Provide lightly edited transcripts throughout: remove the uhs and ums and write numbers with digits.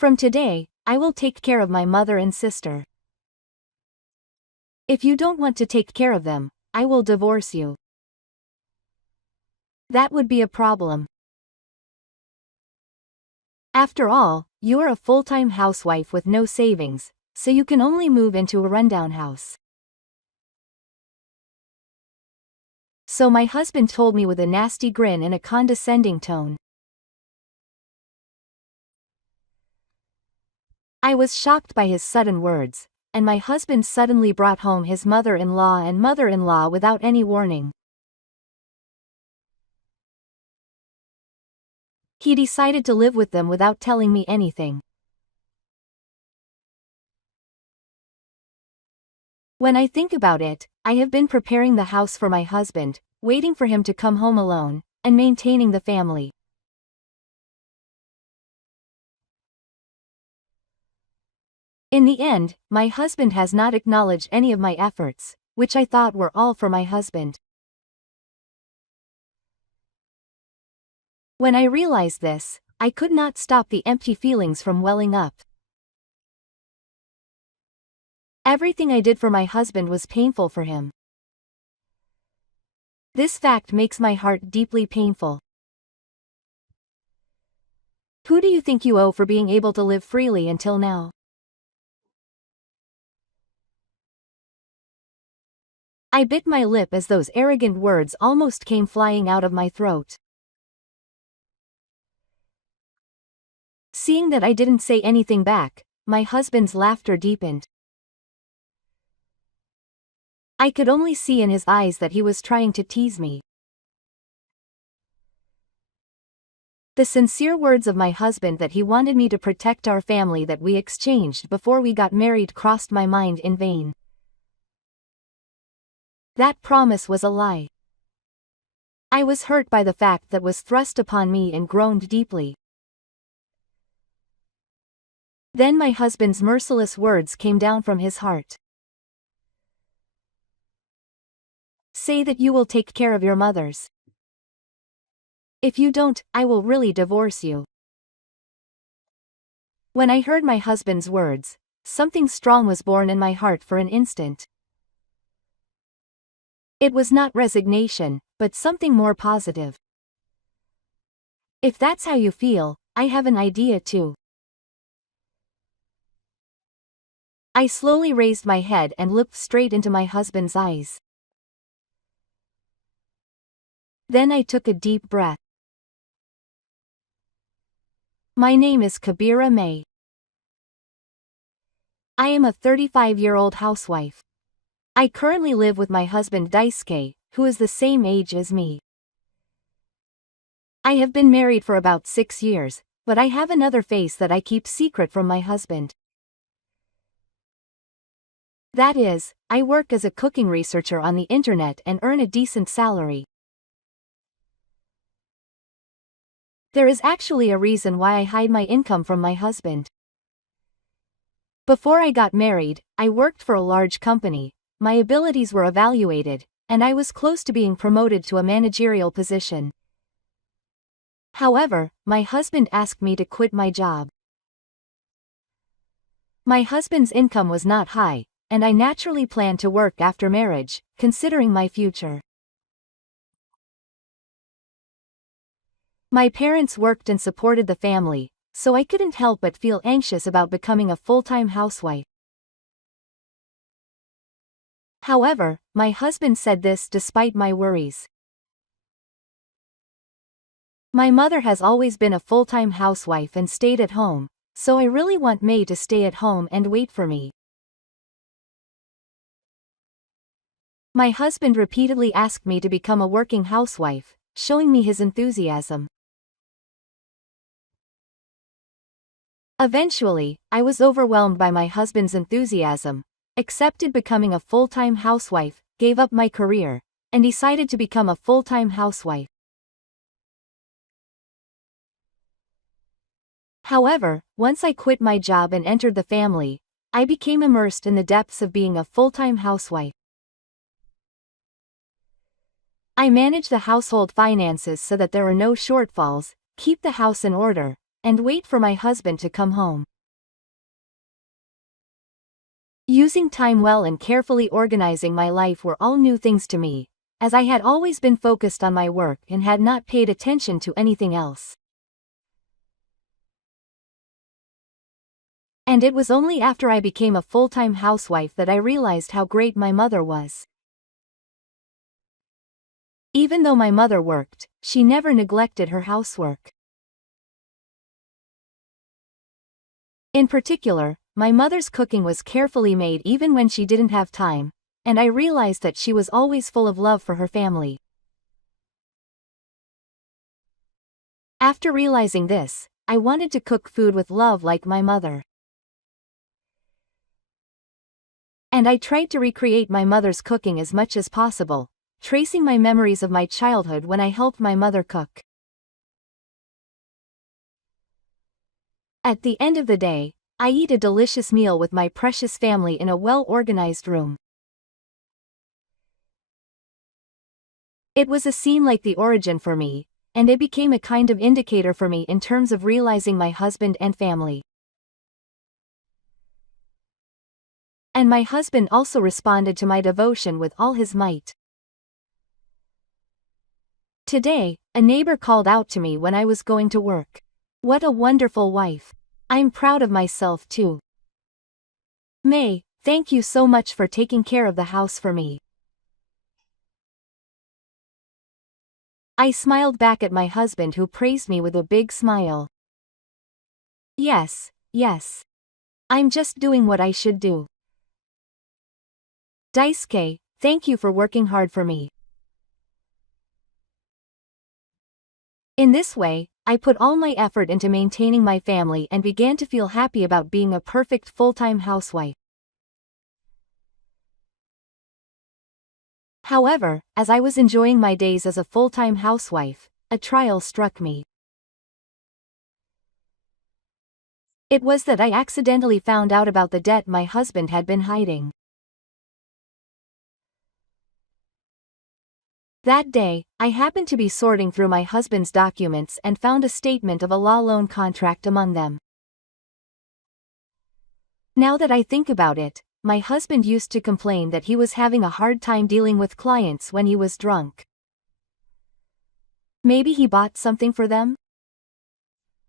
From today, I will take care of my mother and sister. If you don't want to take care of them, I will divorce you. That would be a problem. After all, you're a full-time housewife with no savings, so you can only move into a rundown house. So my husband told me with a nasty grin and a condescending tone. I was shocked by his sudden words, and my husband suddenly brought home his mother-in-law and mother-in-law without any warning. He decided to live with them without telling me anything. When I think about it, I have been preparing the house for my husband, waiting for him to come home alone, and maintaining the family. In the end, my husband has not acknowledged any of my efforts, which I thought were all for my husband. When I realized this, I could not stop the empty feelings from welling up. Everything I did for my husband was painful for him. This fact makes my heart deeply painful. Who do you think you owe for being able to live freely until now? I bit my lip as those arrogant words almost came flying out of my throat. Seeing that I didn't say anything back, my husband's laughter deepened. I could only see in his eyes that he was trying to tease me. The sincere words of my husband that he wanted me to protect our family that we exchanged before we got married crossed my mind in vain. That promise was a lie. I was hurt by the fact that was thrust upon me and groaned deeply. Then my husband's merciless words came down from his heart. Say that you will take care of your mothers. If you don't, I will really divorce you. When I heard my husband's words, something strong was born in my heart for an instant. It was not resignation, but something more positive. If that's how you feel, I have an idea too. I slowly raised my head and looked straight into my husband's eyes. Then I took a deep breath. My name is Kabira May. I am a 35-year-old housewife. I currently live with my husband Daisuke, who is the same age as me. I have been married for about 6 years, but I have another face that I keep secret from my husband. That is, I work as a cooking researcher on the internet and earn a decent salary. There is actually a reason why I hide my income from my husband. Before I got married, I worked for a large company, my abilities were evaluated, and I was close to being promoted to a managerial position. However, my husband asked me to quit my job. My husband's income was not high, and I naturally planned to work after marriage, considering my future. My parents worked and supported the family, so I couldn't help but feel anxious about becoming a full-time housewife. However, my husband said this despite my worries. My mother has always been a full-time housewife and stayed at home, so I really want May to stay at home and wait for me. My husband repeatedly asked me to become a working housewife, showing me his enthusiasm. Eventually, I was overwhelmed by my husband's enthusiasm, accepted becoming a full-time housewife, gave up my career, and decided to become a full-time housewife. However, once I quit my job and entered the family, I became immersed in the depths of being a full-time housewife. I manage the household finances so that there are no shortfalls, keep the house in order, and wait for my husband to come home. Using time well and carefully organizing my life were all new things to me, as I had always been focused on my work and had not paid attention to anything else. And it was only after I became a full-time housewife that I realized how great my mother was. Even though my mother worked, she never neglected her housework. In particular, my mother's cooking was carefully made even when she didn't have time, and I realized that she was always full of love for her family. After realizing this, I wanted to cook food with love like my mother. And I tried to recreate my mother's cooking as much as possible, tracing my memories of my childhood when I helped my mother cook. At the end of the day, I eat a delicious meal with my precious family in a well-organized room. It was a scene like the origin for me, and it became a kind of indicator for me in terms of realizing my husband and family. And my husband also responded to my devotion with all his might. Today, a neighbor called out to me when I was going to work. What a wonderful wife. I'm proud of myself too. May, thank you so much for taking care of the house for me. I smiled back at my husband, who praised me with a big smile. Yes, yes. I'm just doing what I should do. Daisuke, thank you for working hard for me. In this way, I put all my effort into maintaining my family and began to feel happy about being a perfect full-time housewife. However, as I was enjoying my days as a full-time housewife, a trial struck me. It was that I accidentally found out about the debt my husband had been hiding. That day, I happened to be sorting through my husband's documents and found a statement of a law loan contract among them. Now that I think about it, my husband used to complain that he was having a hard time dealing with clients when he was drunk. Maybe he bought something for them?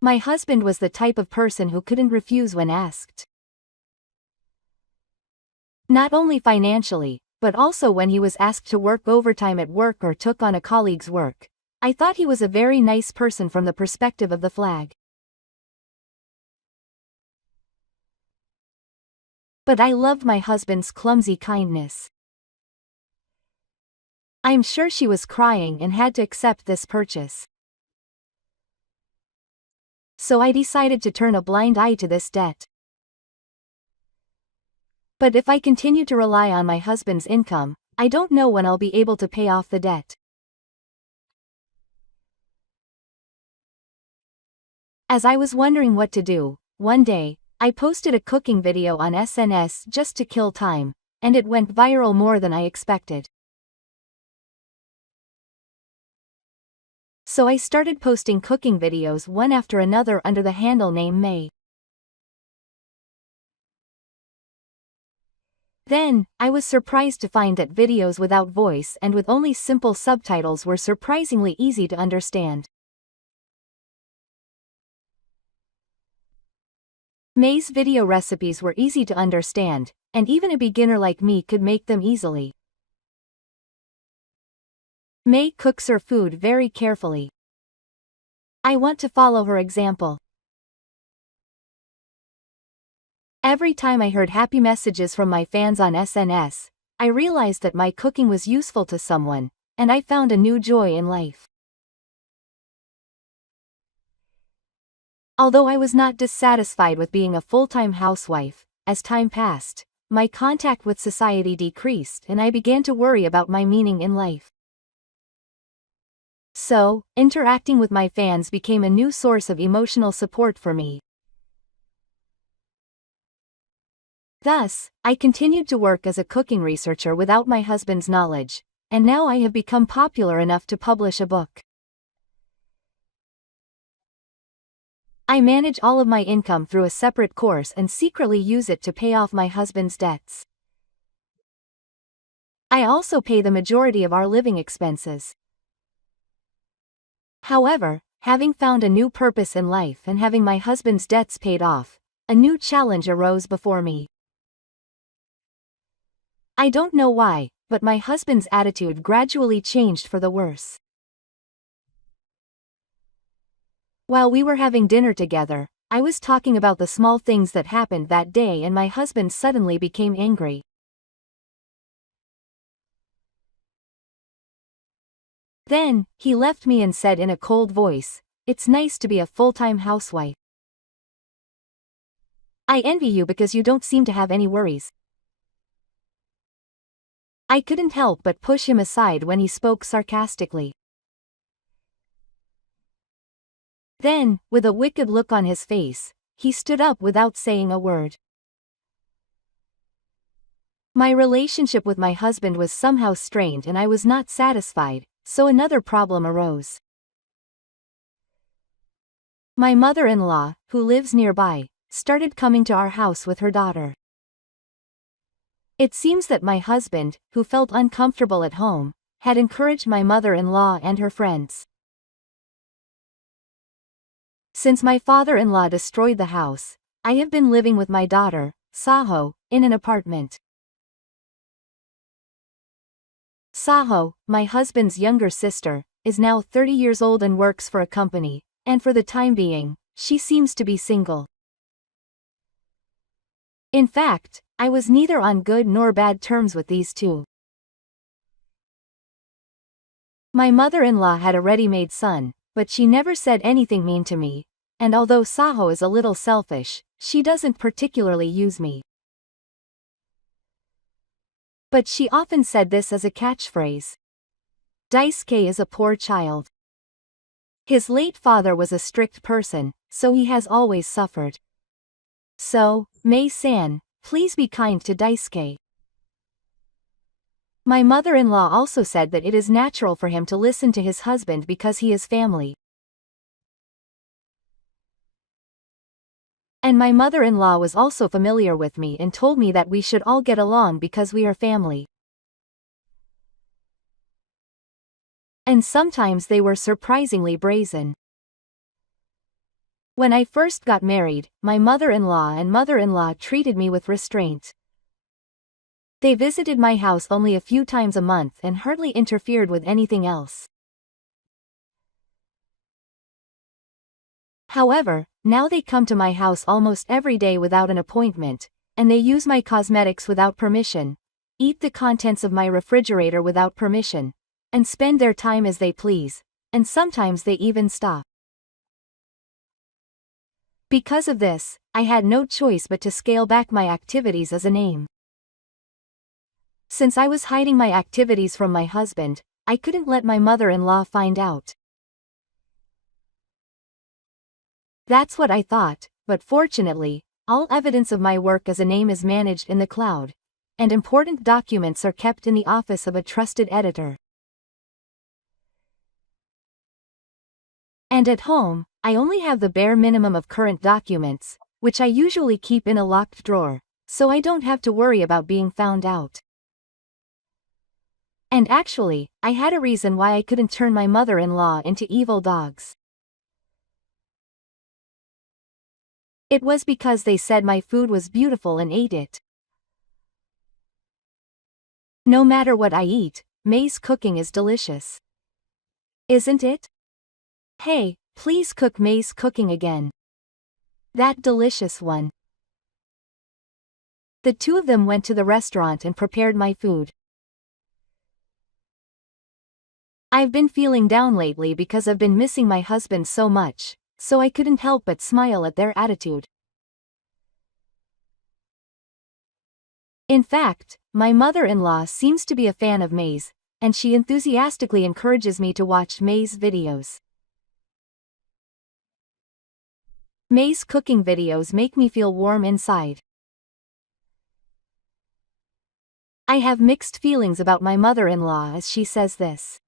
My husband was the type of person who couldn't refuse when asked. Not only financially, but also when he was asked to work overtime at work or took on a colleague's work. I thought he was a very nice person from the perspective of the flag. But I loved my husband's clumsy kindness. I'm sure she was crying and had to accept this purchase. So I decided to turn a blind eye to this debt. But if I continue to rely on my husband's income, I don't know when I'll be able to pay off the debt. As I was wondering what to do, one day, I posted a cooking video on SNS just to kill time, and it went viral more than I expected. So I started posting cooking videos one after another under the handle name May. Then, I was surprised to find that videos without voice and with only simple subtitles were surprisingly easy to understand. May's video recipes were easy to understand, and even a beginner like me could make them easily. May cooks her food very carefully. I want to follow her example. Every time I heard happy messages from my fans on SNS, I realized that my cooking was useful to someone, and I found a new joy in life. Although I was not dissatisfied with being a full-time housewife, as time passed, my contact with society decreased and I began to worry about my meaning in life. So, interacting with my fans became a new source of emotional support for me. Thus, I continued to work as a cooking researcher without my husband's knowledge, and now I have become popular enough to publish a book. I manage all of my income through a separate course and secretly use it to pay off my husband's debts. I also pay the majority of our living expenses. However, having found a new purpose in life and having my husband's debts paid off, a new challenge arose before me. I don't know why, but my husband's attitude gradually changed for the worse. While we were having dinner together, I was talking about the small things that happened that day and my husband suddenly became angry. Then, he left me and said in a cold voice, "It's nice to be a full-time housewife. I envy you because you don't seem to have any worries." I couldn't help but push him aside when he spoke sarcastically. Then, with a wicked look on his face, he stood up without saying a word. My relationship with my husband was somehow strained and I was not satisfied, so another problem arose. My mother-in-law, who lives nearby, started coming to our house with her daughter. It seems that my husband, who felt uncomfortable at home, had encouraged my mother-in-law and her friends. Since my father-in-law destroyed the house, I have been living with my daughter, Saho, in an apartment. Saho, my husband's younger sister, is now 30 years old and works for a company, and for the time being, she seems to be single. In fact, I was neither on good nor bad terms with these two. My mother-in-law had a ready-made son, but she never said anything mean to me, and although Saho is a little selfish, she doesn't particularly use me. But she often said this as a catchphrase. Daisuke is a poor child. His late father was a strict person, so he has always suffered. So, Mei-san, please be kind to Daisuke. My mother-in-law also said that it is natural for him to listen to his husband because he is family. And my mother-in-law was also familiar with me and told me that we should all get along because we are family. And sometimes they were surprisingly brazen. When I first got married, my mother-in-law and mother-in-law treated me with restraint. They visited my house only a few times a month and hardly interfered with anything else. However, now they come to my house almost every day without an appointment, and they use my cosmetics without permission, eat the contents of my refrigerator without permission, and spend their time as they please, and sometimes they even stop. Because of this, I had no choice but to scale back my activities as a name. Since I was hiding my activities from my husband, I couldn't let my mother-in-law find out. That's what I thought, but fortunately, all evidence of my work as a name is managed in the cloud, and important documents are kept in the office of a trusted editor. And at home, I only have the bare minimum of current documents, which I usually keep in a locked drawer, so I don't have to worry about being found out. And actually, I had a reason why I couldn't turn my mother-in-law into evil dogs. It was because they said my food was beautiful and ate it. No matter what I eat, Mei's cooking is delicious. Isn't it? Hey, please cook Mei's cooking again. That delicious one. The two of them went to the restaurant and prepared my food. I've been feeling down lately because I've been missing my husband so much, so I couldn't help but smile at their attitude. In fact, my mother-in-law seems to be a fan of Mei's, and she enthusiastically encourages me to watch Mei's videos. Mei's cooking videos make me feel warm inside. I have mixed feelings about my mother-in-law as she says this.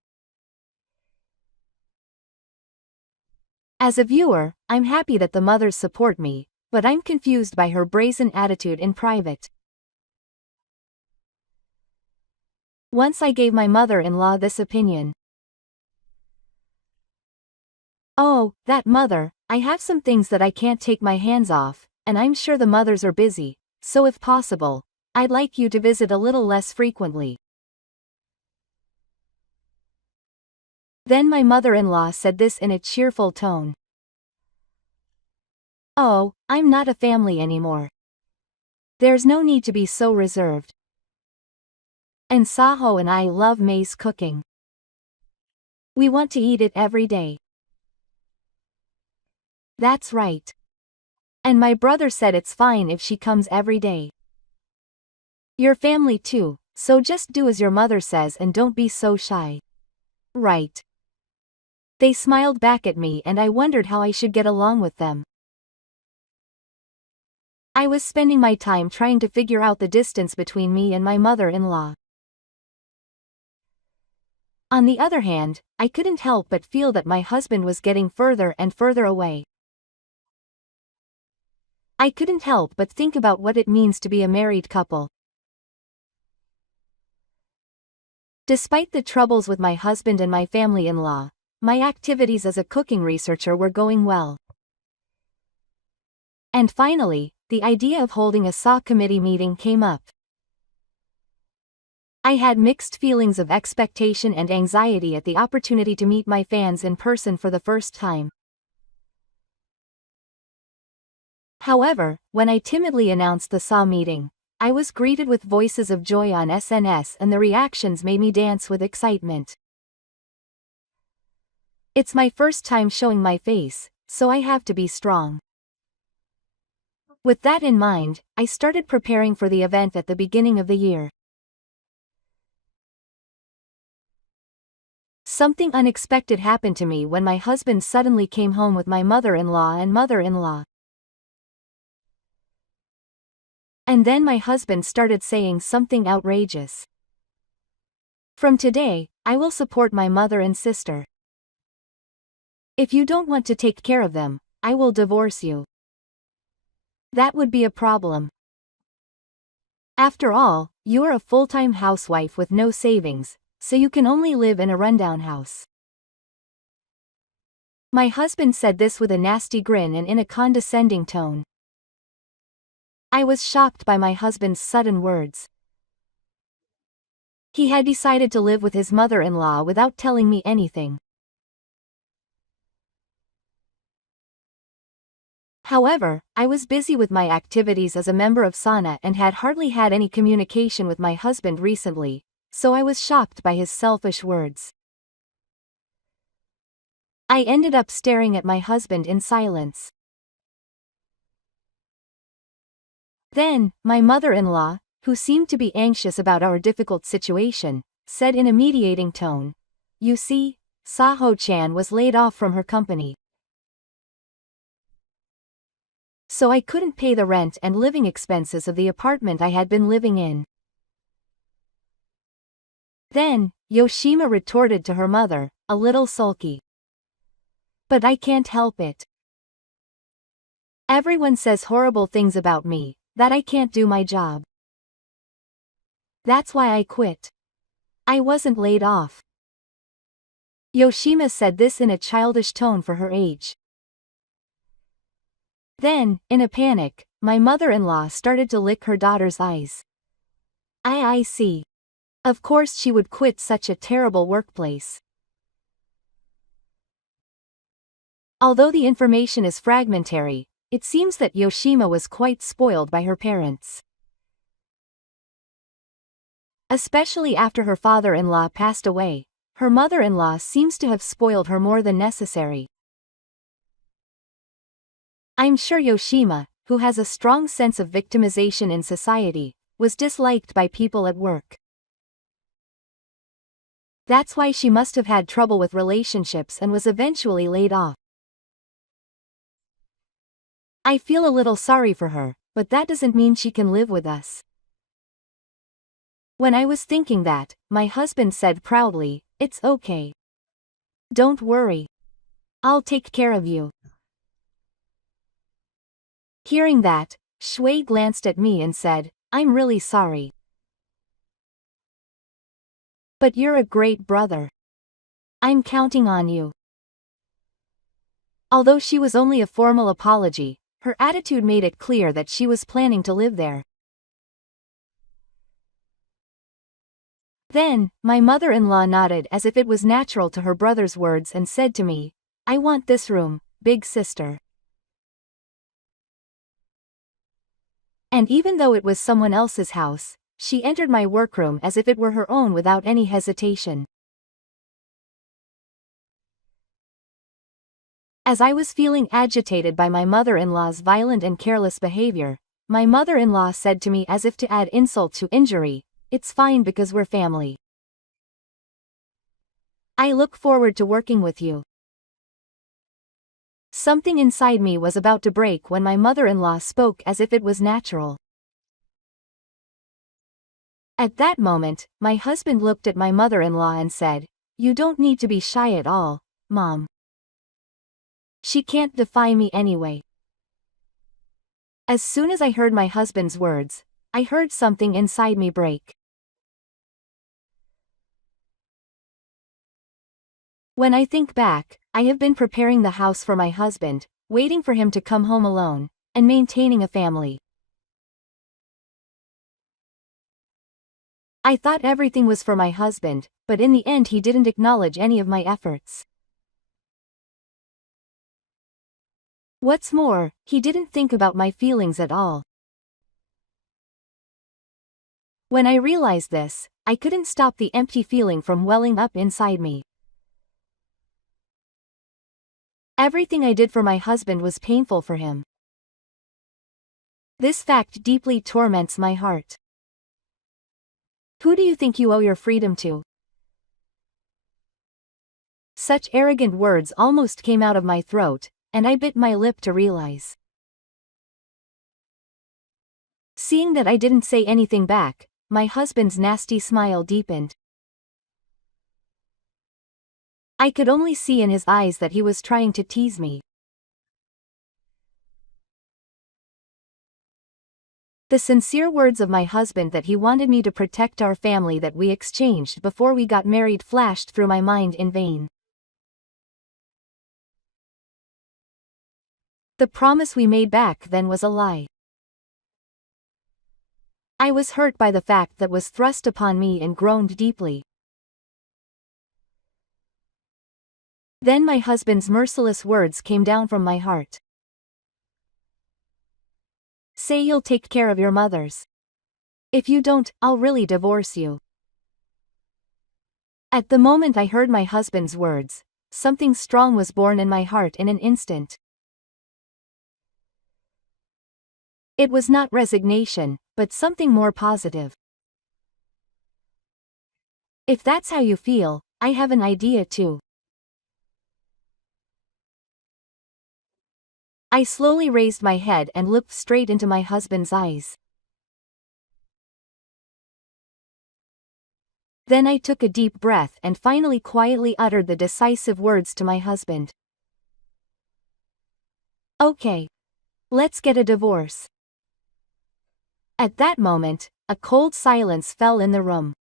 As a viewer, I'm happy that the mothers support me, but I'm confused by her brazen attitude in private. Once I gave my mother-in-law this opinion. Oh, that mother, I have some things that I can't take my hands off, and I'm sure the mothers are busy, so if possible, I'd like you to visit a little less frequently. Then my mother-in-law said this in a cheerful tone. Oh, I'm not a family anymore. There's no need to be so reserved. And Saho and I love May's cooking. We want to eat it every day. That's right. And my brother said it's fine if she comes every day. Your family too, so just do as your mother says and don't be so shy. Right. They smiled back at me and I wondered how I should get along with them. I was spending my time trying to figure out the distance between me and my mother-in-law. On the other hand, I couldn't help but feel that my husband was getting further and further away. I couldn't help but think about what it means to be a married couple. Despite the troubles with my husband and my family-in-law, my activities as a cooking researcher were going well. And finally, the idea of holding a SAW committee meeting came up. I had mixed feelings of expectation and anxiety at the opportunity to meet my fans in person for the first time. However, when I timidly announced the SAW meeting, I was greeted with voices of joy on SNS and the reactions made me dance with excitement. It's my first time showing my face, so I have to be strong. With that in mind, I started preparing for the event at the beginning of the year. Something unexpected happened to me when my husband suddenly came home with my mother-in-law and mother-in-law. And then my husband started saying something outrageous. From today, I will support my mother and sister. If you don't want to take care of them, I will divorce you. That would be a problem. After all, you are a full-time housewife with no savings, so you can only live in a rundown house. My husband said this with a nasty grin and in a condescending tone. I was shocked by my husband's sudden words. He had decided to live with his mother-in-law without telling me anything. However, I was busy with my activities as a member of SANA and had hardly had any communication with my husband recently, so I was shocked by his selfish words. I ended up staring at my husband in silence. Then, my mother-in-law, who seemed to be anxious about our difficult situation, said in a mediating tone, "You see, Saho-chan was laid off from her company. So I couldn't pay the rent and living expenses of the apartment I had been living in." Then, Yoshima retorted to her mother, a little sulky. "But I can't help it. Everyone says horrible things about me, that I can't do my job. That's why I quit. I wasn't laid off." Yoshima said this in a childish tone for her age. Then, in a panic, my mother-in-law started to lick her daughter's eyes. I see. Of course she would quit such a terrible workplace. Although the information is fragmentary, it seems that Yoshima was quite spoiled by her parents. Especially after her father-in-law passed away, her mother-in-law seems to have spoiled her more than necessary. I'm sure Yoshima, who has a strong sense of victimization in society, was disliked by people at work. That's why she must have had trouble with relationships and was eventually laid off. I feel a little sorry for her, but that doesn't mean she can live with us. When I was thinking that, my husband said proudly, "It's okay. Don't worry. I'll take care of you." Hearing that, Shui glanced at me and said, "I'm really sorry. But you're a great brother. I'm counting on you." Although she was only a formal apology, her attitude made it clear that she was planning to live there. Then, my mother-in-law nodded as if it was natural to her brother's words and said to me, "I want this room, big sister." And even though it was someone else's house, she entered my workroom as if it were her own without any hesitation. As I was feeling agitated by my mother-in-law's violent and careless behavior, my mother-in-law said to me as if to add insult to injury, "It's fine because we're family. I look forward to working with you." Something inside me was about to break when my mother-in-law spoke as if it was natural. At that moment, my husband looked at my mother-in-law and said, "You don't need to be shy at all, Mom. She can't defy me anyway." As soon as I heard my husband's words, I heard something inside me break. When I think back, I have been preparing the house for my husband, waiting for him to come home alone, and maintaining a family. I thought everything was for my husband, but in the end he didn't acknowledge any of my efforts. What's more, he didn't think about my feelings at all. When I realized this, I couldn't stop the empty feeling from welling up inside me. Everything I did for my husband was painful for him. This fact deeply torments my heart. Who do you think you owe your freedom to? Such arrogant words almost came out of my throat, and I bit my lip to realize. Seeing that I didn't say anything back, my husband's nasty smile deepened. I could only see in his eyes that he was trying to tease me. The sincere words of my husband that he wanted me to protect our family that we exchanged before we got married flashed through my mind in vain. The promise we made back then was a lie. I was hurt by the fact that was thrust upon me and groaned deeply. Then my husband's merciless words came down from my heart. "Say you'll take care of your mothers. If you don't, I'll really divorce you." At the moment I heard my husband's words, something strong was born in my heart in an instant. It was not resignation, but something more positive. If that's how you feel, I have an idea too. I slowly raised my head and looked straight into my husband's eyes. Then I took a deep breath and finally quietly uttered the decisive words to my husband. "Okay. Let's get a divorce." At that moment, a cold silence fell in the room.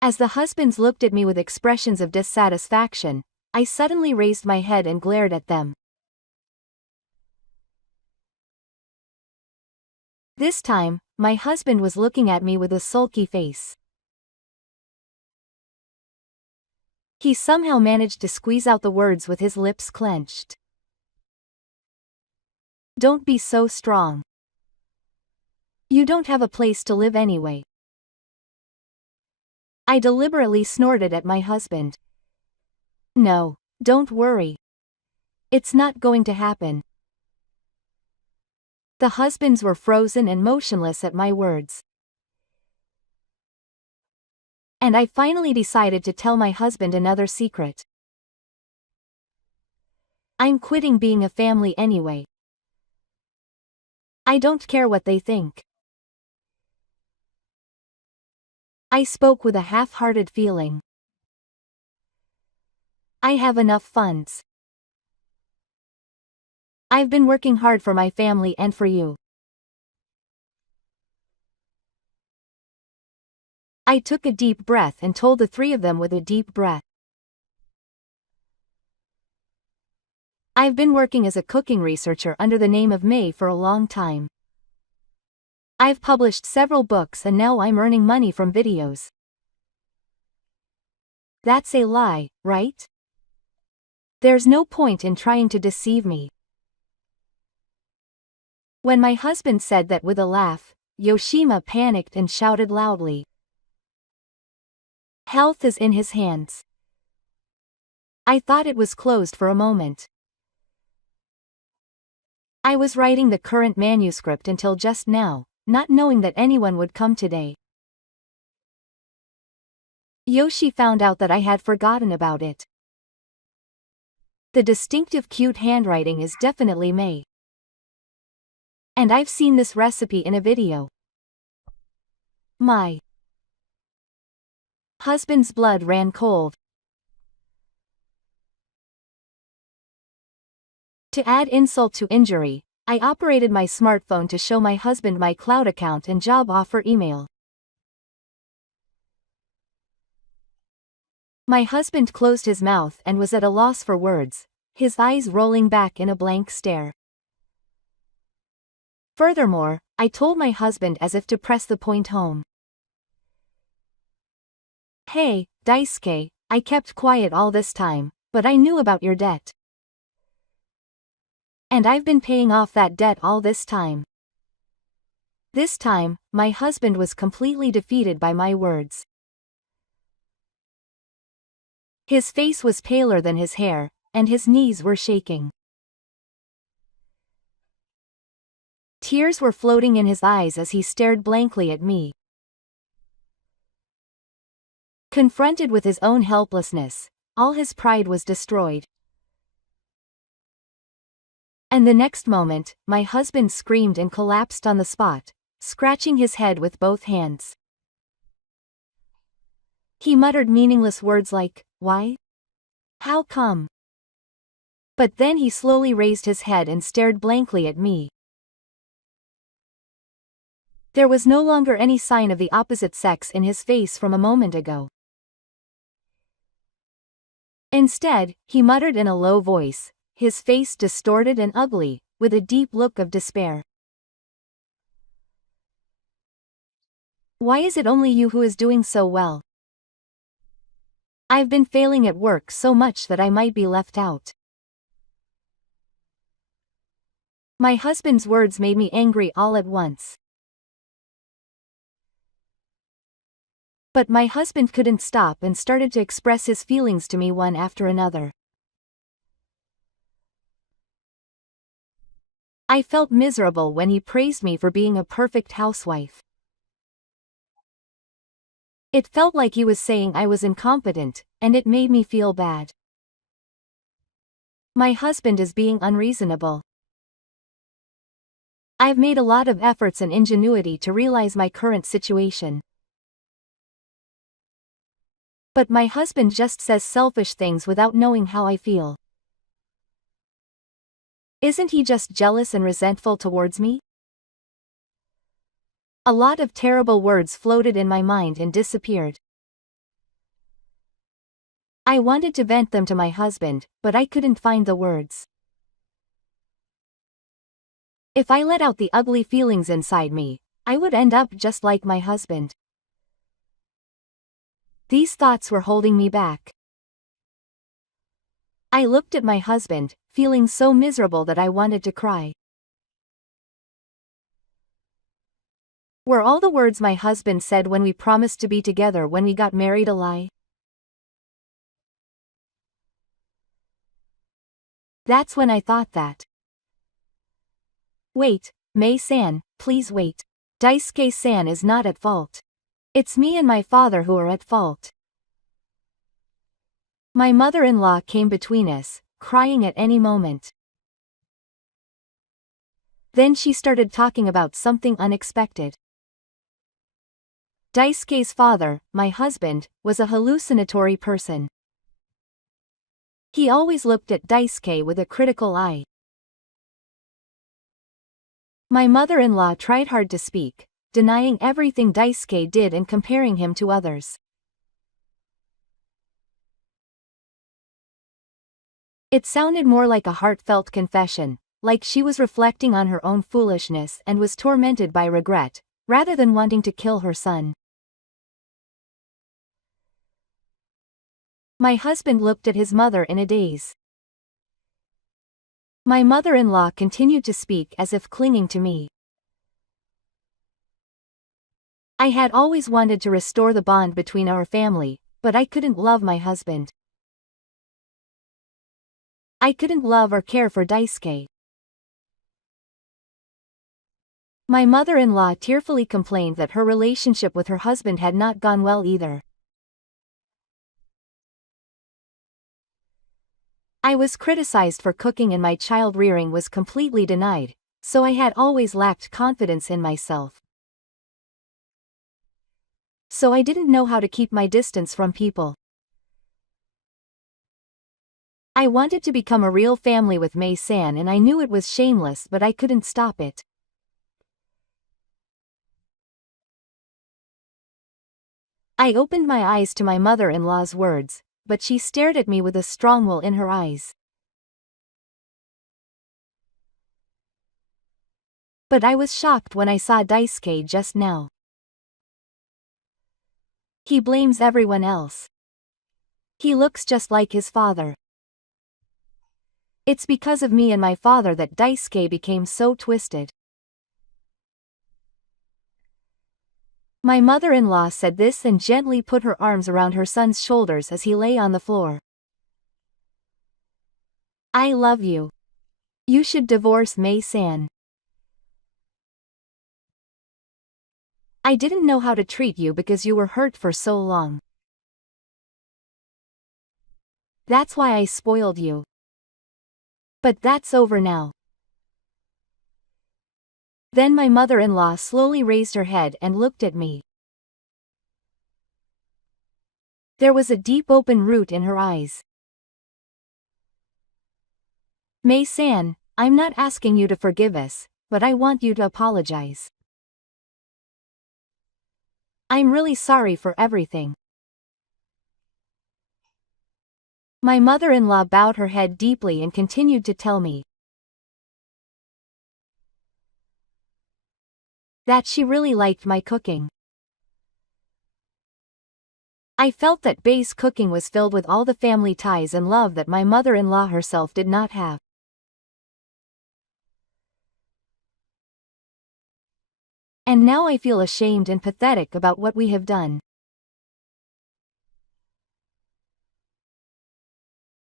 As the husbands looked at me with expressions of dissatisfaction, I suddenly raised my head and glared at them. This time, my husband was looking at me with a sulky face. He somehow managed to squeeze out the words with his lips clenched. "Don't be so strong. You don't have a place to live anyway." I deliberately snorted at my husband. "No, don't worry. It's not going to happen." The husbands were frozen and motionless at my words. And I finally decided to tell my husband another secret. "I'm quitting being a family anyway. I don't care what they think." I spoke with a half-hearted feeling. I have enough funds. I've been working hard for my family and for you. I took a deep breath and told the three of them with a deep breath. I've been working as a cooking researcher under the name of May for a long time. I've published several books and now I'm earning money from videos. That's a lie, right? There's no point in trying to deceive me. When my husband said that with a laugh, Yoshima panicked and shouted loudly. Health is in his hands. I thought it was closed for a moment. I was writing the current manuscript until just now, not knowing that anyone would come today. Yoshi found out that I had forgotten about it. The distinctive cute handwriting is definitely May. And I've seen this recipe in a video. My husband's blood ran cold. To add insult to injury, I operated my smartphone to show my husband my cloud account and job offer email. My husband closed his mouth and was at a loss for words, his eyes rolling back in a blank stare. Furthermore, I told my husband as if to press the point home. Hey, Daisuke, I kept quiet all this time, but I knew about your debt. And I've been paying off that debt all this time. This time, my husband was completely defeated by my words. His face was paler than his hair, and his knees were shaking. Tears were floating in his eyes as he stared blankly at me. Confronted with his own helplessness, all his pride was destroyed. And the next moment, my husband screamed and collapsed on the spot, scratching his head with both hands. He muttered meaningless words like, "Why? How come?" But then he slowly raised his head and stared blankly at me. There was no longer any sign of the opposite sex in his face from a moment ago. Instead, he muttered in a low voice, his face distorted and ugly, with a deep look of despair. Why is it only you who is doing so well? I've been failing at work so much that I might be left out. My husband's words made me angry all at once. But my husband couldn't stop and started to express his feelings to me one after another. I felt miserable when he praised me for being a perfect housewife. It felt like he was saying I was incompetent, and it made me feel bad. My husband is being unreasonable. I've made a lot of efforts and ingenuity to realize my current situation. But my husband just says selfish things without knowing how I feel. Isn't he just jealous and resentful towards me? A lot of terrible words floated in my mind and disappeared. I wanted to vent them to my husband, but I couldn't find the words. If I let out the ugly feelings inside me, I would end up just like my husband. These thoughts were holding me back. I looked at my husband, feeling so miserable that I wanted to cry. Were all the words my husband said when we promised to be together when we got married a lie? That's when I thought that. Wait, Mei-san, please wait. Daisuke-san is not at fault. It's me and my father who are at fault. My mother-in-law came between us, crying at any moment. Then she started talking about something unexpected. Daisuke's father, my husband, was a hallucinatory person. He always looked at Daisuke with a critical eye. My mother-in-law tried hard to speak, denying everything Daisuke did and comparing him to others. It sounded more like a heartfelt confession, like she was reflecting on her own foolishness and was tormented by regret, rather than wanting to kill her son. My husband looked at his mother in a daze. My mother-in-law continued to speak as if clinging to me. I had always wanted to restore the bond between our family, but I couldn't love my husband. I couldn't love or care for Daisuke. My mother-in-law tearfully complained that her relationship with her husband had not gone well either. I was criticized for cooking and my child rearing was completely denied, so I had always lacked confidence in myself. So I didn't know how to keep my distance from people. I wanted to become a real family with Mei-san and I knew it was shameless but I couldn't stop it. I opened my eyes to my mother-in-law's words, but she stared at me with a strong will in her eyes. But I was shocked when I saw Daisuke just now. He blames everyone else. He looks just like his father. It's because of me and my father that Daisuke became so twisted. My mother-in-law said this and gently put her arms around her son's shoulders as he lay on the floor. I love you. You should divorce Mei-san. I didn't know how to treat you because you were hurt for so long. That's why I spoiled you. But that's over now. Then my mother-in-law slowly raised her head and looked at me. There was a deep open root in her eyes. Mei-san, I'm not asking you to forgive us, but I want you to apologize. I'm really sorry for everything. My mother-in-law bowed her head deeply and continued to tell me that she really liked my cooking. I felt that Bei's cooking was filled with all the family ties and love that my mother-in-law herself did not have. And now I feel ashamed and pathetic about what we have done.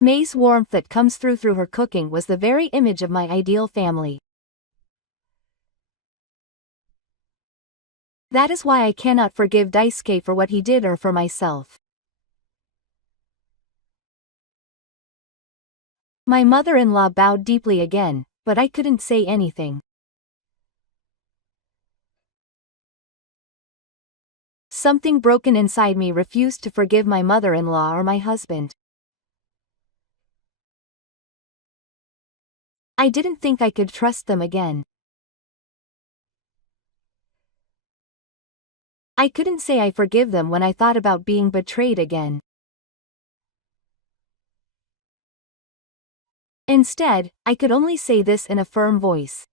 Mei's warmth that comes through her cooking was the very image of my ideal family. That is why I cannot forgive Daisuke for what he did or for myself. My mother-in-law bowed deeply again, but I couldn't say anything. Something broken inside me refused to forgive my mother-in-law or my husband. I didn't think I could trust them again. I couldn't say I forgive them when I thought about being betrayed again. Instead, I could only say this in a firm voice.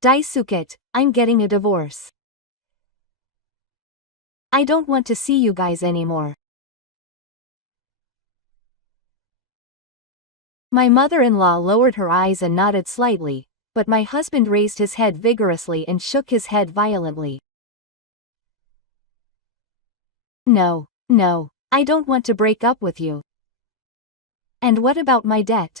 Daisuke, I'm getting a divorce. I don't want to see you guys anymore. My mother-in-law lowered her eyes and nodded slightly, but my husband raised his head vigorously and shook his head violently. No, I don't want to break up with you. And what about my debt?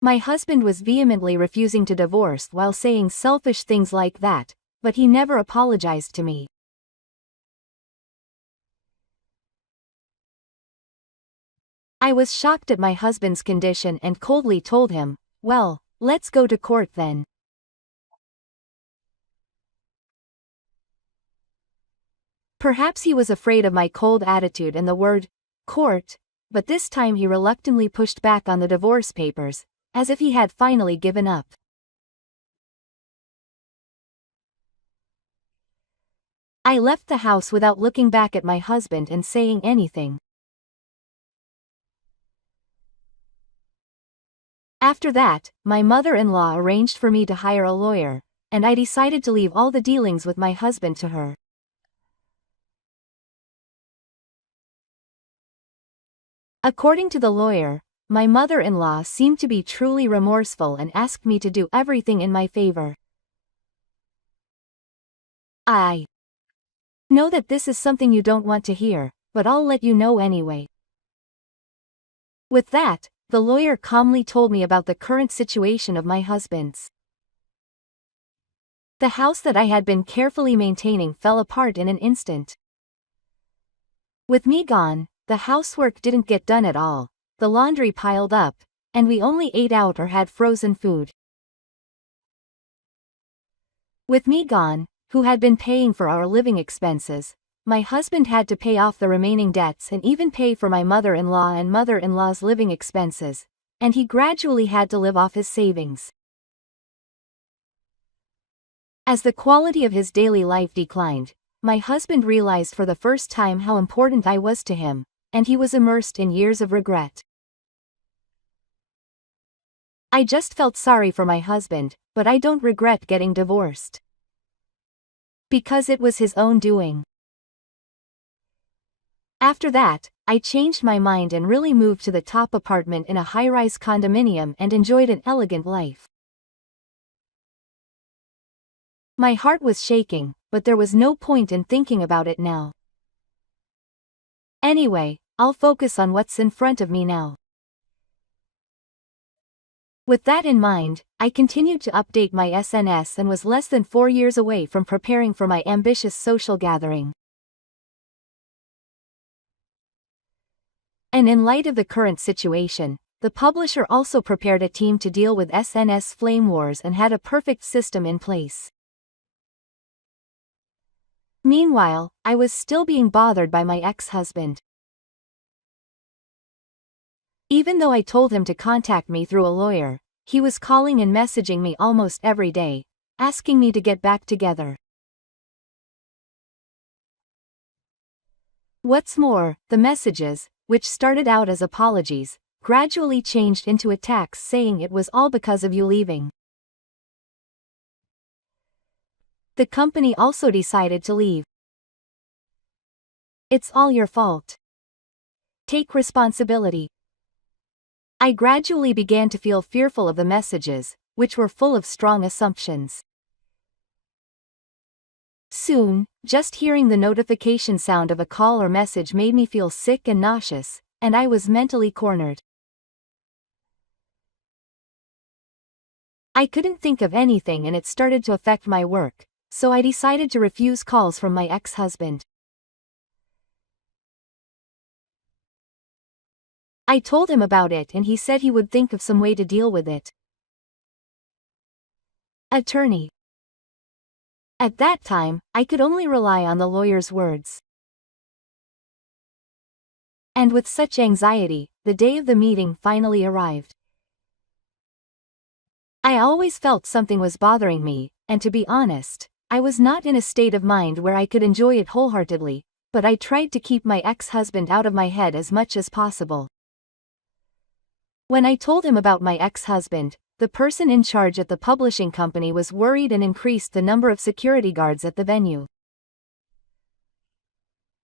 My husband was vehemently refusing to divorce while saying selfish things like that, but he never apologized to me. I was shocked at my husband's condition and coldly told him, well, let's go to court then. Perhaps he was afraid of my cold attitude and the word, court, but this time he reluctantly pushed back on the divorce papers, as if he had finally given up. I left the house without looking back at my husband and saying anything. After that, my mother-in-law arranged for me to hire a lawyer, and I decided to leave all the dealings with my husband to her. According to the lawyer, my mother-in-law seemed to be truly remorseful and asked me to do everything in my favor. I know that this is something you don't want to hear, but I'll let you know anyway. With that, the lawyer calmly told me about the current situation of my husband's. The house that I had been carefully maintaining fell apart in an instant. With me gone, the housework didn't get done at all, the laundry piled up, and we only ate out or had frozen food. With me gone, who had been paying for our living expenses, my husband had to pay off the remaining debts and even pay for my mother-in-law and mother-in-law's living expenses, and he gradually had to live off his savings. As the quality of his daily life declined, my husband realized for the first time how important I was to him, and he was immersed in years of regret. I just felt sorry for my husband, but I don't regret getting divorced. Because it was his own doing. After that, I changed my mind and really moved to the top apartment in a high-rise condominium and enjoyed an elegant life. My heart was shaking, but there was no point in thinking about it now. Anyway, I'll focus on what's in front of me now. With that in mind, I continued to update my SNS and was less than 4 years away from preparing for my ambitious social gathering. And in light of the current situation, the publisher also prepared a team to deal with SNS flame wars and had a perfect system in place. Meanwhile, I was still being bothered by my ex-husband. Even though I told him to contact me through a lawyer, he was calling and messaging me almost every day, asking me to get back together. What's more, the messages, which started out as apologies, gradually changed into attacks saying it was all because of you leaving. The company also decided to leave. It's all your fault. Take responsibility. I gradually began to feel fearful of the messages, which were full of strong assumptions. Soon, just hearing the notification sound of a call or message made me feel sick and nauseous, and I was mentally cornered. I couldn't think of anything and it started to affect my work, so I decided to refuse calls from my ex-husband. I told him about it and he said he would think of some way to deal with it. Attorney. At that time, I could only rely on the lawyer's words. And with such anxiety, the day of the meeting finally arrived. I always felt something was bothering me, and to be honest, I was not in a state of mind where I could enjoy it wholeheartedly, but I tried to keep my ex-husband out of my head as much as possible. When I told him about my ex-husband, the person in charge at the publishing company was worried and increased the number of security guards at the venue.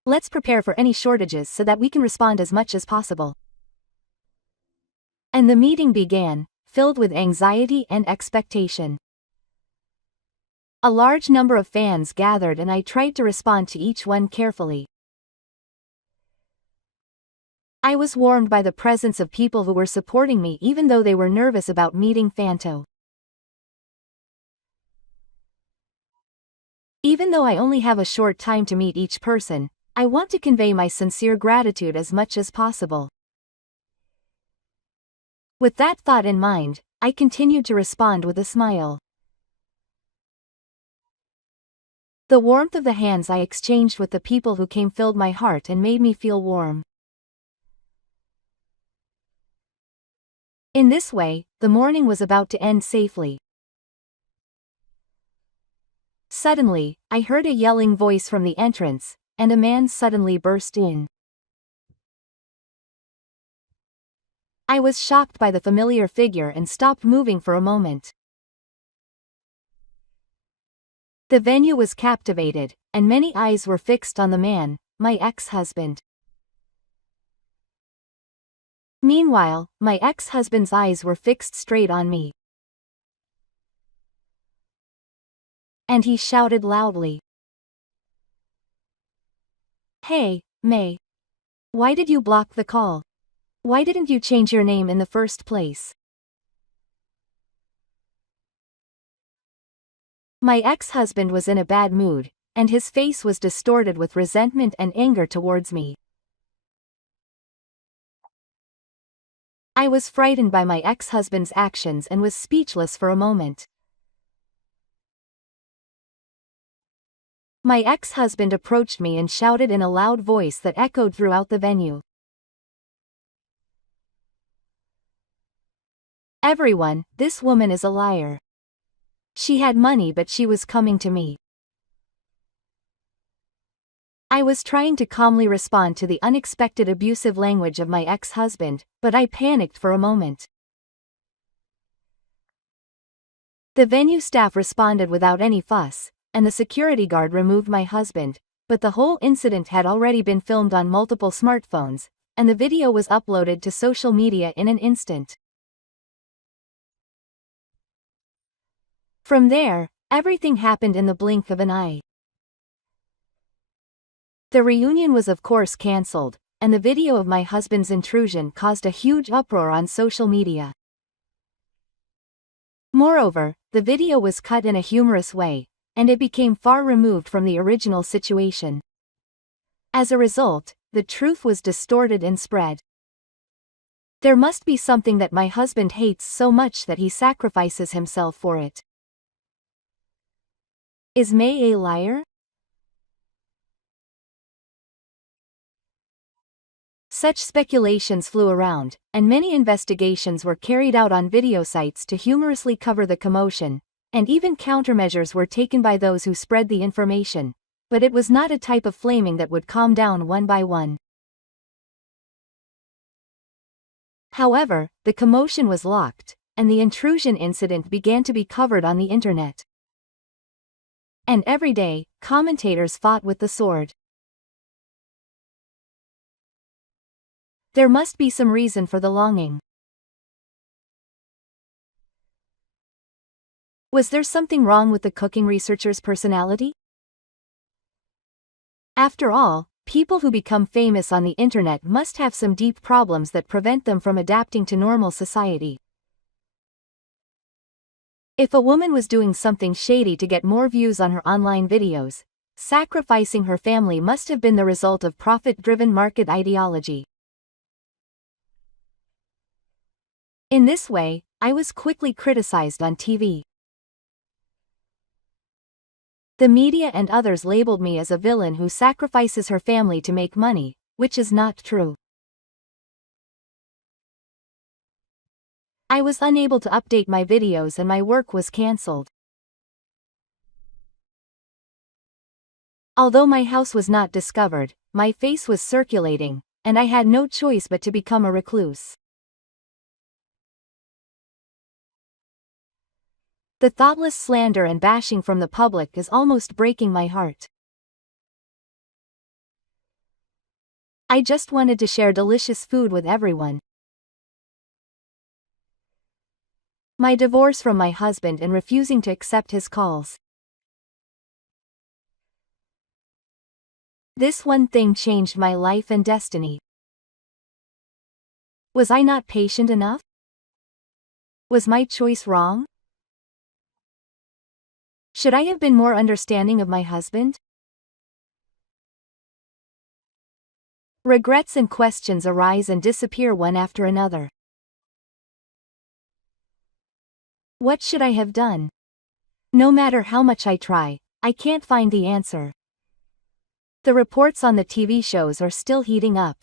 Let's prepare for any shortages so that we can respond as much as possible. And the meeting began, filled with anxiety and expectation. A large number of fans gathered and I tried to respond to each one carefully. I was warmed by the presence of people who were supporting me even though they were nervous about meeting Fanto. Even though I only have a short time to meet each person, I want to convey my sincere gratitude as much as possible. With that thought in mind, I continued to respond with a smile. The warmth of the hands I exchanged with the people who came filled my heart and made me feel warm. In this way, the morning was about to end safely. Suddenly, I heard a yelling voice from the entrance, and a man suddenly burst in. I was shocked by the familiar figure and stopped moving for a moment. The venue was captivated, and many eyes were fixed on the man, my ex-husband. Meanwhile, my ex-husband's eyes were fixed straight on me. And he shouted loudly. "Hey, May. Why did you block the call? Why didn't you change your name in the first place?" My ex-husband was in a bad mood, and his face was distorted with resentment and anger towards me. I was frightened by my ex-husband's actions and was speechless for a moment. My ex-husband approached me and shouted in a loud voice that echoed throughout the venue. "Everyone, this woman is a liar. She had money but she was coming to me." I was trying to calmly respond to the unexpected abusive language of my ex-husband, but I panicked for a moment. The venue staff responded without any fuss, and the security guard removed my husband, but the whole incident had already been filmed on multiple smartphones, and the video was uploaded to social media in an instant. From there, everything happened in the blink of an eye. The reunion was of course cancelled, and the video of my husband's intrusion caused a huge uproar on social media. Moreover, the video was cut in a humorous way, and it became far removed from the original situation. As a result, the truth was distorted and spread. There must be something that my husband hates so much that he sacrifices himself for it. Is May a liar? Such speculations flew around, and many investigations were carried out on video sites to humorously cover the commotion, and even countermeasures were taken by those who spread the information, but it was not a type of flaming that would calm down one by one. However, the commotion was locked, and the intrusion incident began to be covered on the internet. And every day, commentators fought with the sword. There must be some reason for the longing. Was there something wrong with the cooking researcher's personality? After all, people who become famous on the internet must have some deep problems that prevent them from adapting to normal society. If a woman was doing something shady to get more views on her online videos, sacrificing her family must have been the result of profit-driven market ideology. In this way, I was quickly criticized on TV. The media and others labeled me as a villain who sacrifices her family to make money, which is not true. I was unable to update my videos and my work was cancelled. Although my house was not discovered, my face was circulating, and I had no choice but to become a recluse. The thoughtless slander and bashing from the public is almost breaking my heart. I just wanted to share delicious food with everyone. My divorce from my husband and refusing to accept his calls. This one thing changed my life and destiny. Was I not patient enough? Was my choice wrong? Should I have been more understanding of my husband? Regrets and questions arise and disappear one after another. What should I have done? No matter how much I try, I can't find the answer. The reports on the TV shows are still heating up.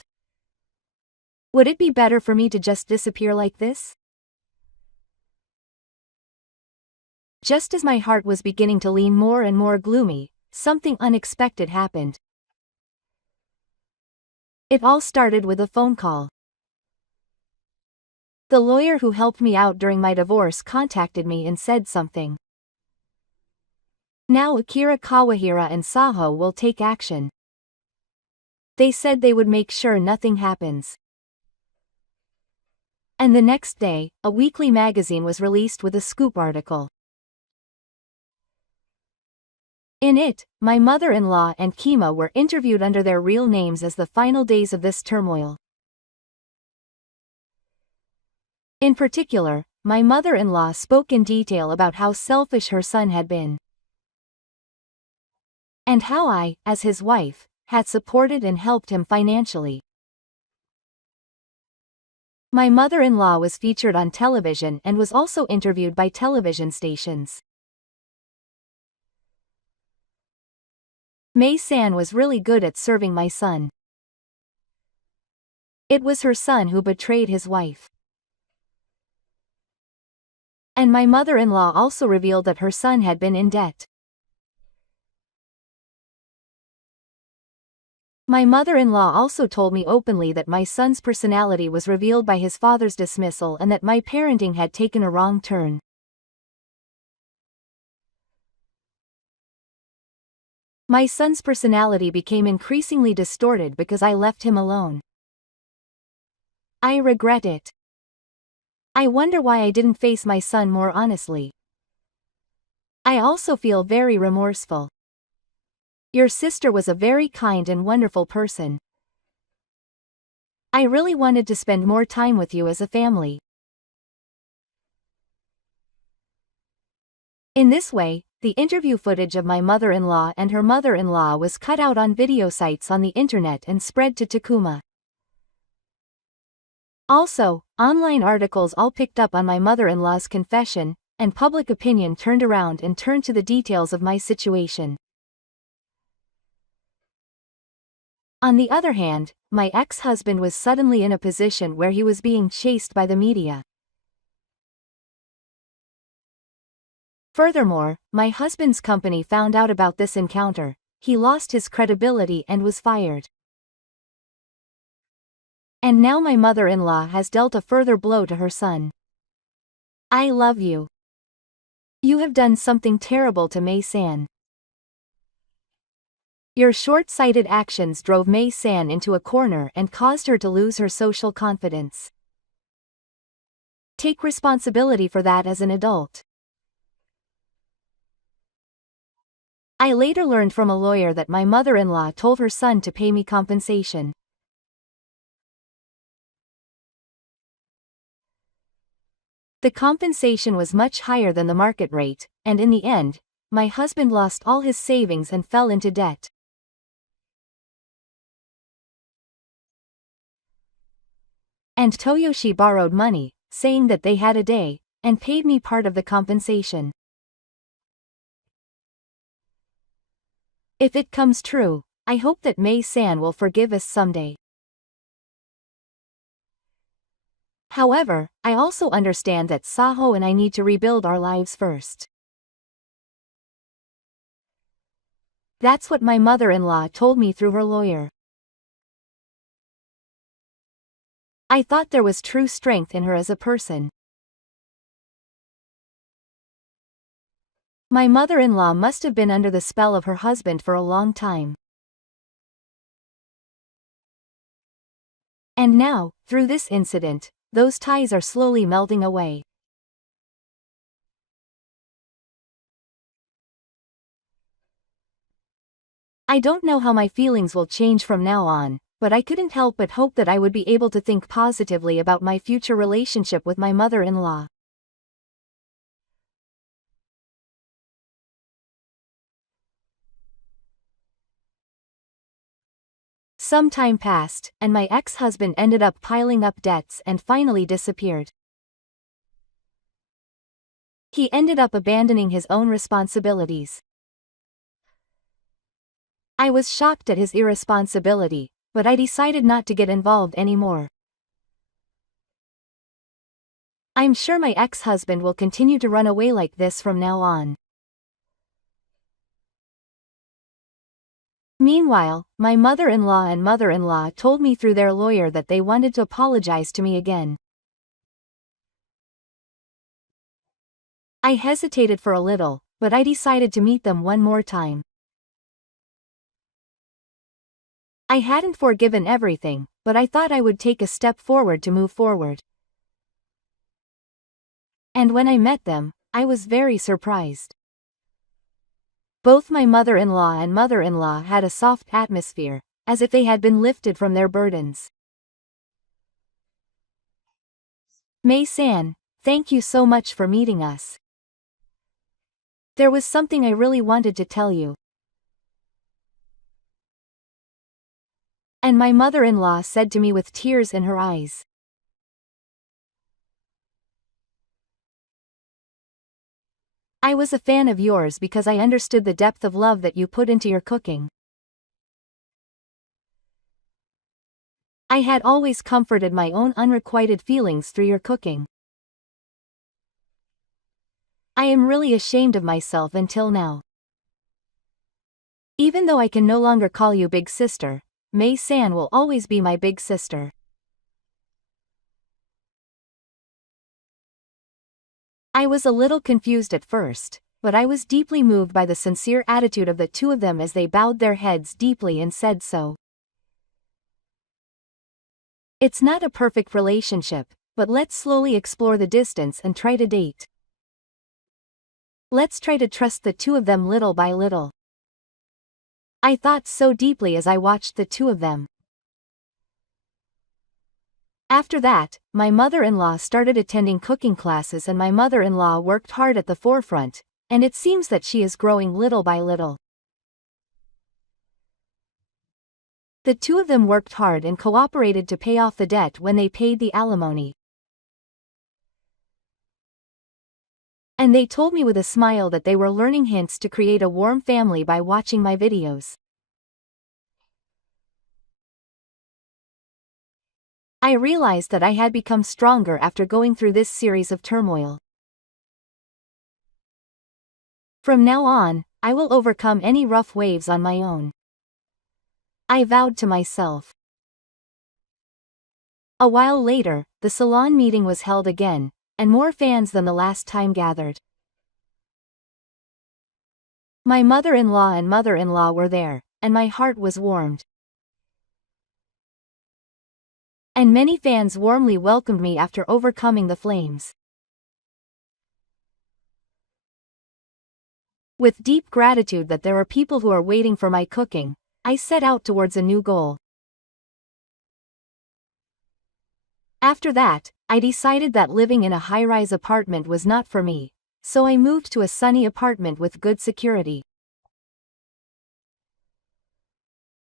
Would it be better for me to just disappear like this? Just as my heart was beginning to lean more and more gloomy, something unexpected happened. It all started with a phone call. The lawyer who helped me out during my divorce contacted me and said something. Now Akira Kawahira and Saho will take action. They said they would make sure nothing happens. And the next day, a weekly magazine was released with a scoop article. In it, my mother-in-law and Kima were interviewed under their real names as the final days of this turmoil. In particular, my mother-in-law spoke in detail about how selfish her son had been. And how I, as his wife, had supported and helped him financially. My mother-in-law was featured on television and was also interviewed by television stations. Mei-san was really good at serving my son. It was her son who betrayed his wife. And my mother-in-law also revealed that her son had been in debt. My mother-in-law also told me openly that my son's personality was revealed by his father's dismissal and that my parenting had taken a wrong turn. My son's personality became increasingly distorted because I left him alone. I regret it. I wonder why I didn't face my son more honestly. I also feel very remorseful. Your sister was a very kind and wonderful person. I really wanted to spend more time with you as a family. In this way, the interview footage of my mother-in-law and her mother-in-law was cut out on video sites on the internet and spread to Takuma. Also, online articles all picked up on my mother-in-law's confession, and public opinion turned around and turned to the details of my situation. On the other hand, my ex-husband was suddenly in a position where he was being chased by the media. Furthermore, my husband's company found out about this encounter, he lost his credibility and was fired. And now my mother-in-law has dealt a further blow to her son. I love you. You have done something terrible to Mei-san. Your short-sighted actions drove Mei-san into a corner and caused her to lose her social confidence. Take responsibility for that as an adult. I later learned from a lawyer that my mother-in-law told her son to pay me compensation. The compensation was much higher than the market rate, and in the end, my husband lost all his savings and fell into debt. And Toyoshi borrowed money, saying that they had a day, and paid me part of the compensation. If it comes true, I hope that Mei-san will forgive us someday. However, I also understand that Saho and I need to rebuild our lives first. That's what my mother-in-law told me through her lawyer. I thought there was true strength in her as a person. My mother-in-law must have been under the spell of her husband for a long time. And now, through this incident, those ties are slowly melting away. I don't know how my feelings will change from now on, but I couldn't help but hope that I would be able to think positively about my future relationship with my mother-in-law. Some time passed, and my ex-husband ended up piling up debts and finally disappeared. He ended up abandoning his own responsibilities. I was shocked at his irresponsibility, but I decided not to get involved anymore. I'm sure my ex-husband will continue to run away like this from now on. Meanwhile, my mother-in-law and mother-in-law told me through their lawyer that they wanted to apologize to me again. I hesitated for a little, but I decided to meet them one more time. I hadn't forgiven everything, but I thought I would take a step forward to move forward. And when I met them, I was very surprised. Both my mother-in-law and mother-in-law had a soft atmosphere, as if they had been lifted from their burdens. May-san, thank you so much for meeting us. There was something I really wanted to tell you. And my mother-in-law said to me with tears in her eyes. I was a fan of yours because I understood the depth of love that you put into your cooking. I had always comforted my own unrequited feelings through your cooking. I am really ashamed of myself until now. Even though I can no longer call you big sister, May-san will always be my big sister. I was a little confused at first, but I was deeply moved by the sincere attitude of the two of them as they bowed their heads deeply and said so. It's not a perfect relationship, but let's slowly explore the distance and try to date. Let's try to trust the two of them little by little. I thought so deeply as I watched the two of them. After that, my mother-in-law started attending cooking classes and my mother-in-law worked hard at the forefront, and it seems that she is growing little by little. The two of them worked hard and cooperated to pay off the debt when they paid the alimony. And they told me with a smile that they were learning hints to create a warm family by watching my videos. I realized that I had become stronger after going through this series of turmoil. From now on, I will overcome any rough waves on my own. I vowed to myself. A while later, the salon meeting was held again, and more fans than the last time gathered. My mother-in-law and mother-in-law were there, and my heart was warmed. And many fans warmly welcomed me after overcoming the flames. With deep gratitude that there are people who are waiting for my cooking, I set out towards a new goal. After that, I decided that living in a high-rise apartment was not for me, so I moved to a sunny apartment with good security.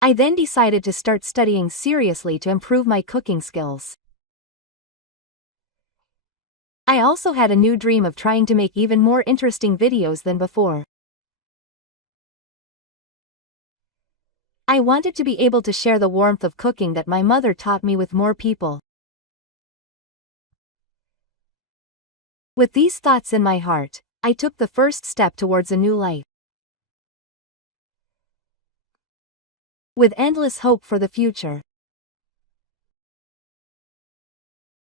I then decided to start studying seriously to improve my cooking skills. I also had a new dream of trying to make even more interesting videos than before. I wanted to be able to share the warmth of cooking that my mother taught me with more people. With these thoughts in my heart, I took the first step towards a new life. With endless hope for the future.